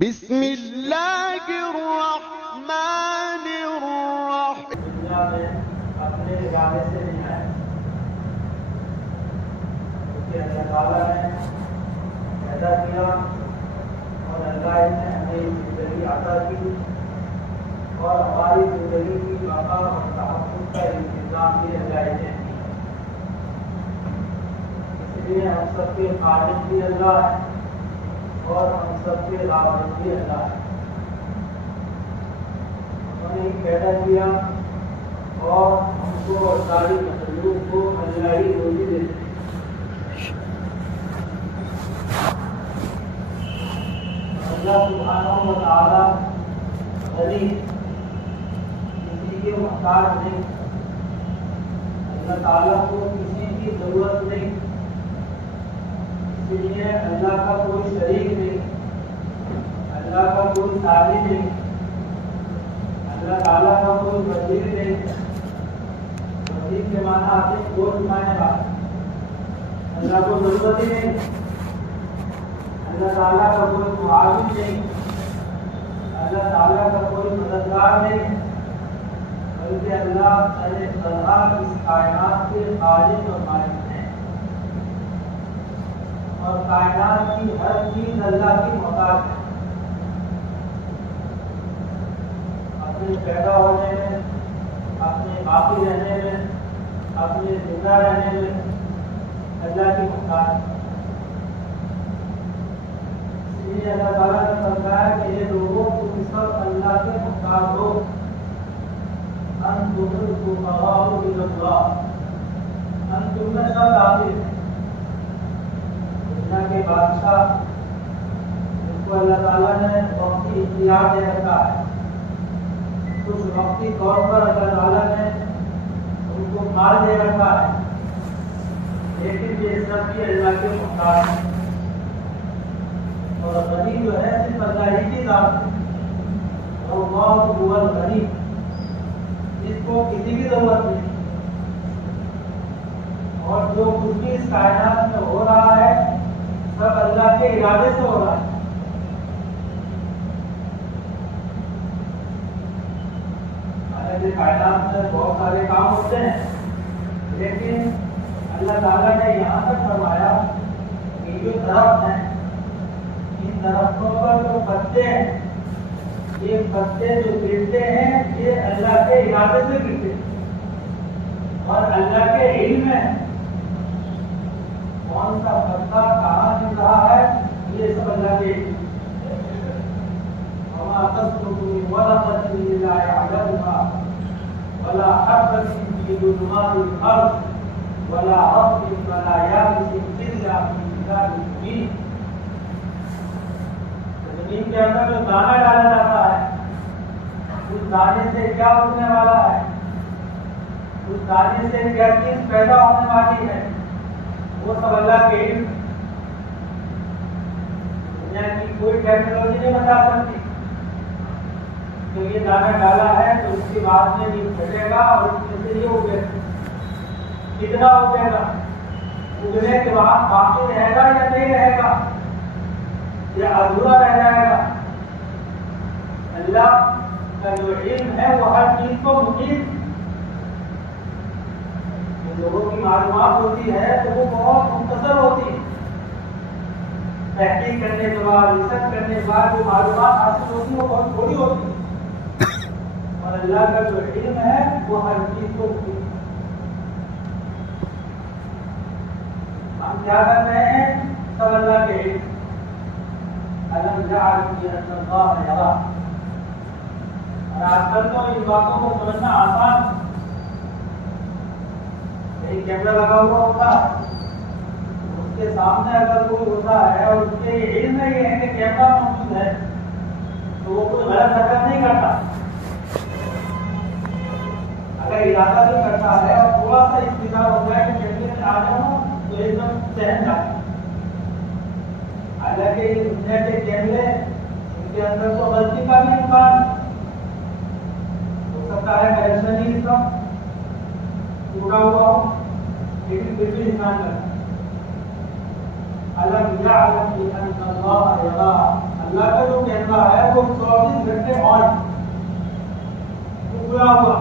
بسم اللہ الرحمن الرحیم۔ دنیا میں اپنے ارادے سے نہیں آئے، کیونکہ اللہ تعالیٰ نے پیدا کیا اور اللہ نے ہمیں زندگی عطا کی اور ہماری زندگی کی بقا اور تحفظ کا انتظام بھی اللہ نے کیا۔ اس لیے ہم سب کے خالق بھی اللہ ہے اور ہم سب کے رازق بھی اللہ ہے۔ انہوں نے پیدا کیا اور ہم کو اور ساری مخلوق کو اللہ ہی روزی دیتے ہیں۔ اللہ سبحانہ و تعالی غنی، کسی کے محتاج نہیں، اللہ تعالیٰ کو کسی کی ضرورت نہیں، اس لیے اللہ کا کوئی شریک نہیں، اللہ کا کوئی ساتھی نہیں، اللہ تعالیٰ کا کوئی وزیر نہیں۔ وزیر کے معنی آتے ہیں گوشت کھانے والا، اللہ کو ضرورت ہی نہیں، اللہ تعالیٰ کا کوئی معاون نہیں، اللہ تعالیٰ کا کوئی مددگار نہیں، بلکہ اللہ اس کائنات کے خالق اور مالک ہیں، اور کائنات کی ہر چیز اللہ کی محتاج ہے۔ اپنے پیدا ہونے میں، اپنے باقی رہنے میں، اپنے زندہ رہنے میں اللہ کی محتاج ہے۔ اس لیے اللہ تعالیٰ نے فرمایا کہ یہ لوگوں تم سب اللہ کے محتاج ہو، انتم الفقراء الی اللہ، انتم میں سب داخل ہیں۔ دنیا کے بادشاہ جن کو اللہ تعالیٰ نے وقتی اختیار دے رکھا ہے، کچھ وقتی طور پر اللہ تعالیٰ نے ان کو مال دے رکھا ہے، لیکن یہ سب بھی اللہ کے محتاج ہیں۔ اور غنی جو ہے صرف اللہ ہی کی ذات ہے، اور اللہ هو الغنی، اس کو کسی کی ضرورت نہیں۔ اور جو کچھ بھی اس کائنات میں ہو رہا ہے سب اللہ کے ارادے سے ہو رہا ہے۔ حالانکہ کائنات میں بہت سارے کام ہوتے ہیں، لیکن اللہ تعالیٰ نے یہاں تک فرمایا کہ جو درخت ہیں، ان درختوں پر جو پتے ہیں، یہ پتے جو گرتے ہیں یہ اللہ کے ارادے سے گرتے ہیں، اور اللہ کے علم میں کون سا پتا کہاں گر رہا ہے یہ سب اللہ کے علم۔ وما تسقط من ورقة إلا يعلمها ولا حبة في ظلمات الأرض ولا رطب ولا يابس إلا في كتاب مبين۔ زمین کے اندر جو دانہ ڈالا جاتا ہے، اس دانے سے کیا اگنے والا ہے، اس دانے سے کیا چیز پیدا ہونے والی ہے، وہ سب اللہ کے علم۔ دنیا کی کوئی ٹیکنالوجی نہیں بتا سکتی کہ یہ دانہ ڈالا ہے تو اس کے بعد میں یہ پھٹے گا اور اس میں سے یہ اگے گا، کتنا اگے گا، اگنے کے بعد باقی رہے گا یا نہیں رہے گا، یا ادھورا رہ جائے گا۔ اللہ کا جو علم ہے وہ ہر چیز کو محیط، لوگوں کی معلومات ہوتی ہے تو وہ بہت مختصر ہوتی ہے، تحقیق کرنے کے بعد، ریسرچ کرنے کے بعد جو معلومات حاصل ہوتی ہے وہ بہت تھوڑی ہوتی ہے، اور اللہ کا جو علم ہے وہ ہر چیز کو محیط۔ ہم کیا کر رہے ہیں، سب اللہ کے علم۔ الم یعلم بأن اللہ یرا۔ اور آج کل تو ان باتوں کو سمجھنا آسان ہے۔ ایک کیمرہ لگا ہوا ہوتا ہے، اس کے سامنے اگر کوئی ہوتا ہے اور اس کے علم میں یہ ہے کہ کیمرہ موجود ہے تو وہ کوئی غلط حرکت نہیں کرتا۔ اگر ارادہ بھی کرتا ہے اور تھوڑا سا انتظار ہو جائے کہ کیمرے میں آ جاؤں تو ایک دم سہم جاتا ہے۔ حالانکہ یہ دنیا کے کیمرے، ان کے اندر تو غلطی کا بھی امکان ہو سکتا ہے، کنیکشن ہی اس کا ٹوٹا ہوا ہو، لیکن پھر بھی انسان کرتا ہے۔ الم یعلم بأن اللہ یرا، اللہ کا جو کہنا موج ٹکڑا ہوا.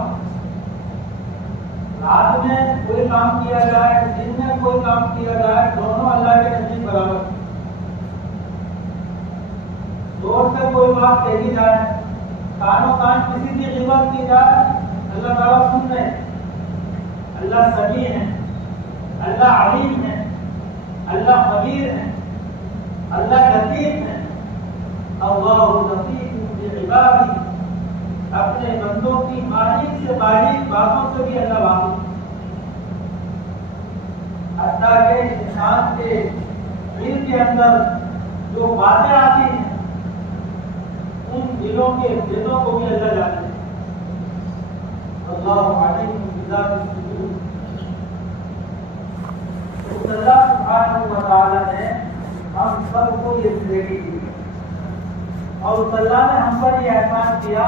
رات میں کوئی کام کیا جائے, دن میں کوئی کام کیا جائے, دونوں اللہ کے نزدیک برابر. زور سے کوئی بات کہی جائے, کانوں کان کسی کی غیبت کی جائے, اللہ تعالیٰ سن رہے ہیں. اللہ سمیع ہے, اللہ علیم ہے, اللہ خبیر ہے, اللہ لطیف ہے. اللہ لطیف بعبادہ, اپنے بندوں کی باریک سے باریک باتوں سے بھی اللہ واقف. حتیٰ کہ انسان کے دل کے اندر جو باتیں آتی ہیں ان دلوں کے دلوں کو بھی اللہ جانتے ہیں. اللہ علیم بذات الصدور. اللہ سبحانہ و تعالیٰ نے ہم سب کو یہ زندگی دی اور اللہ نے ہم پر یہ احسان کیا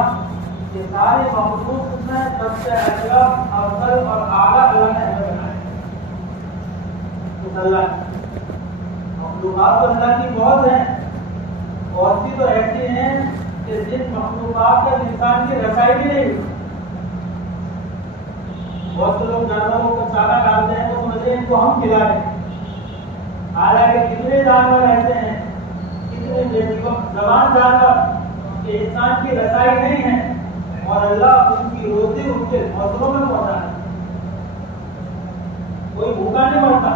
کہ سارے مخلوق میں سب سے اشرف, افضل اور اعلیٰ اللہ نے ہمیں بنایا. اللہ مخلوقات تو اللہ کی بہت ہیں, بہت سی تو ایسی ہیں کہ جن مخلوقات کا انسان کی رسائی بھی نہیں ہوئی. بہت سے لوگ جانوروں کو چارہ ڈالتے ہیں تو سمجھتے ہیں ان کو ہم کھلا رہے ہیں. حالانکہ کتنے جانور ایسے ہیں, کتنے زبان جانور کہ انسان کی رسائی نہیں ہے اور اللہ ان کی روزی ان کے گھونسلوں میں پہنچا ہے. کوئی بھوکا نہیں مرتا,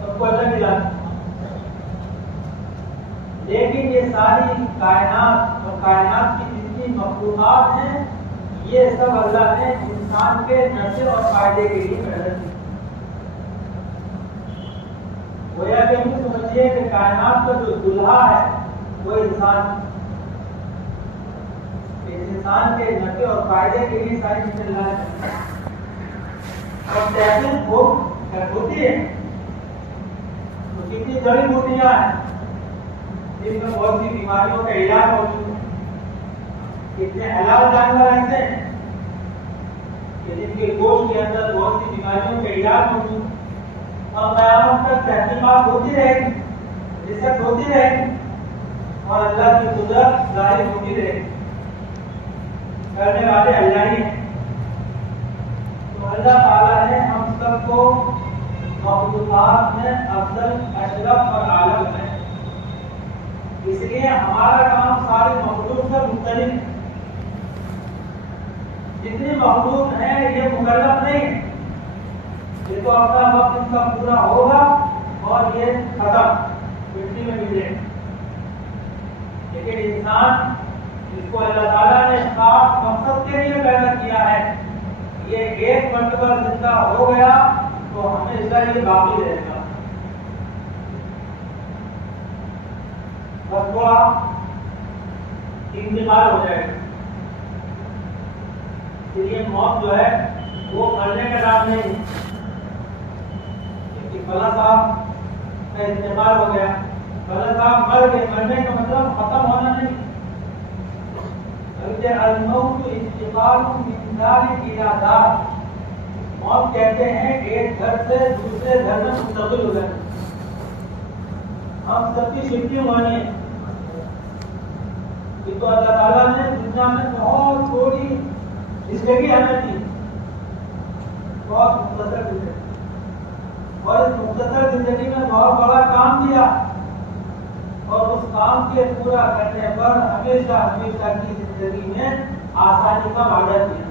سب کو اللہ کھلاتا. لیکن یہ ساری کائنات اور کائنات کی جتنی مخلوقات ہیں یہ سب اللہ نے انسان کے نفع اور فائدے کے لیے پیدا کی. گویا کہ ہم سمجھیے کہ کائنات کا جو دلہا ہے وہ انسان کے نفع اور فائدے کے لیے ساری چیزیں اللہ نے. اور تحقیق ہوتی ہے تو کتنی جڑی بوٹیاں ہیں جن میں بہت سی بیماریوں کا علاج موجود ہے. کتنے حلال جانور ایسے ہیں کہ جن کے گوشت کے اندر بہت سی بیماریوں کا علاج موجود ہے. اور قیامت تک تحقیقات ہوتی رہے گی, ریسرچ ہوتی رہے گی اور اللہ کی قدرت ظاہر ہوتی رہے گی. کرنے والے اللہ ہی ہیں. تو اللہ تعالیٰ نے ہم سب کو مخلوقات میں افضل, اشرف اور اعلیٰ بنایا. اس لیے ہمارا کام سارے مخلوق سے مختلف ہے. جتنی مخلوق ہیں یہ مکلف نہیں ہے, یہ تو اپنا وقت ان کا پورا ہوگا اور یہ ختم مٹی میں ملے. لیکن انسان جس کو اللہ تعالیٰ نے خاص مقصد کے لیے پیدا کیا ہے, یہ ایک مرتبہ زندہ ہو گیا تو ہمیشہ یہ باقی رہے گا. بس تھوڑا انتقال ہو جائے گا. اس لیے موت جو ہے وہ مرنے کا نام نہیں. فلاں صاحب کا انتقال ہو گیا, فلاں صاحب مر گئے, مرنے کا مطلب ختم ہونا نہیں. الموت انتقال من دار الى دار. موت کہتے ہیں ایک گھر سے دوسرے گھر میں منتقل ہو جانا. ہم سب کی شفٹنگ ہونی ہے. یہ تو اللہ تعالیٰ نے دنیا میں بہت تھوڑی زندگی ہمیں دی, بہت مختصر زندگی, اور اس مختصر زندگی میں بہت بڑا کام دیا اور اس کام کے پورا کرنے پر ہمیشہ ہمیشہ کی زندگی میں آسانی کا وعدہ دیا.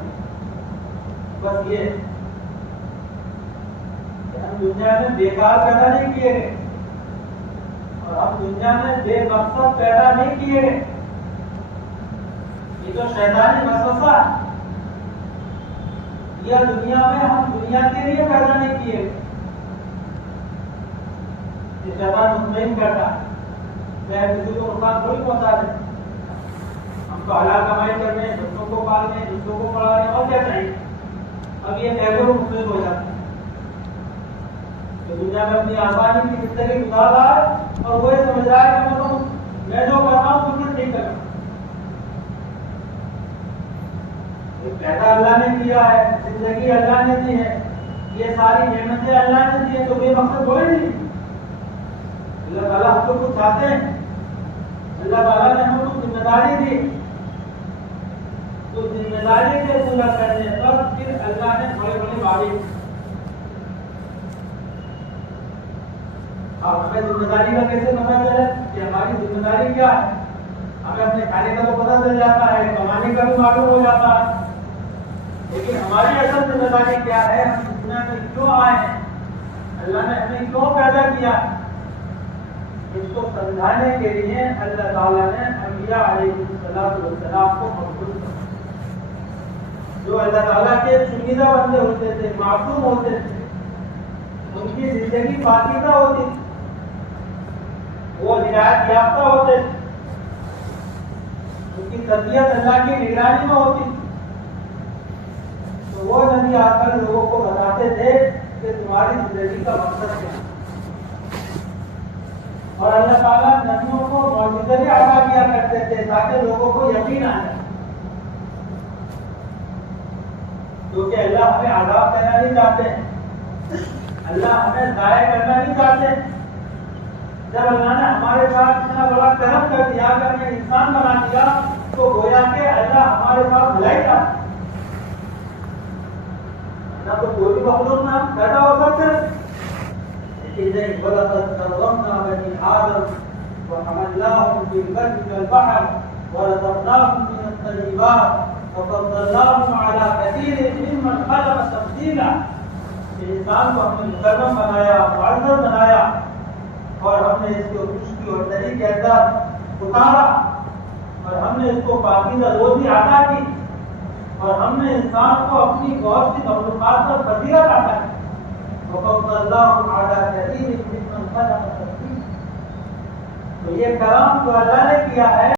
بس یہ ہم دنیا میں بیکار پیدا نہیں کیے گئے اور ہم دنیا میں بے مقصد پیدا نہیں کیے گئے. یہ تو شیطانی وسوسہ ہے. یہ دنیا میں ہم دنیا کے لیے پیدا نہیں کیے گئے. یہ شیطان مطمئن کرتا ہے میں کسی کو نقصان تھوڑی پہنچا دیں. ہم تو حلال کمائی کر رہے ہیں, بچوں کو پال رہے ہیں, دوسروں کو پڑھا رہے ہیں, اور کیا چاہیے. اب یہ کیسے مختلف ہو جاتا ہے کہ دنیا میں اپنی آسانی کی زندگی گزار رہا ہے اور وہ یہ سمجھ رہا ہے کہ میں جو کر رہا ہوں بالکل ٹھیک کر رہا ہوں. پیدا اللہ نے کیا ہے, زندگی اللہ نے دی ہے, یہ ساری نعمتیں اللہ نے دی ہے, تو بے مقصد تھوڑی نہیں. اللہ تعالیٰ ہم کو کچھ چاہتے ہیں, اللہ تعالیٰ نے ہم کو ذمہ داری دی ارادے سے پورا کرنے پر پھر اللہ نے بڑے بڑے وعدے کیے۔ اب ہمیں ذمہ داری کا کیسے پتا چلے کہ ہماری ذمہ داری کیا ہے؟ ہمیں اپنے کھانے کا تو پتا چل جاتا ہے، کمانے کا بھی معلوم ہو جاتا ہے، لیکن ہماری اصل ذمہ داری کیا ہے؟ ہم دنیا میں کیوں آئے ہیں؟ اللہ نے ہمیں کیوں پیدا کیا؟ اس کو سمجھانے کے لیے اللہ تعالیٰ نے انبیاء علیہ السلام کو مبعوث کیا، جو اللہ تعالیٰ کے چنیدہ بندے ہوتے تھے، معصوم ہوتے تھے، ان کی زندگی پاکیزہ ہوتی تھی، وہ ہدایت یافتہ ہوتے تھے، ان کی تربیت اللہ کی نگرانی میں ہوتی تھی۔ تو وہ نبی آ کر لوگوں کو بتاتے تھے کہ تمہاری زندگی کا مقصد کیا ہے، اور اللہ تعالیٰ نبیوں کو معجزے عطا کیا کرتے تھے تاکہ لوگوں کو یقین آ جائے، کیونکہ اللہ ہمیں عذاب دینا نہیں چاہتے ہیں، اللہ ہمیں ضائع کرنا نہیں چاہتے۔ جب اللہ نے ہمارے ساتھ اتنا بڑا کرم کر دیا کہ ہمیں انسان بنا دیا تو گویا کہ اللہ ہمارے ساتھ بھلائی چاہتا ہے، نہ تو کوئی بھی مخلوق نہ پیدا ہو سکتے، لیکن نہیں وَلَقَدْ كَرَّمْنَا بَنِي آدَمَ وَحَمَلْنَاهُمْ فِي الْبَرِّ وَالْبَحْرِ وَرَزَقْنَاهُم مِّنَ الطَّيِّبَاتِ وَفَضَّلْنَاهُمْ عَلَىٰ كَثِيرٍ مِّمَّنْ خَلَقَ تَفْضِيلًا۔ انسان کو ہم نے مکرم بنایا، معزز بنایا، اور ہم نے اس کو خشکی اور تری کے اندر اتارا، اور ہم نے اس کو پاکیزہ روزی عطا کی، اور ہم نے انسان کو اپنی بہت سی مخلوقات پر فضیلت عطا کی۔ وَفَضَّلْنَاهُمْ عَلَىٰ كَثِيرٍ مِّمَّنْ خَلَقَ تَفْضِيلًا۔ تو یہ کرم جو اللہ نے کیا ہے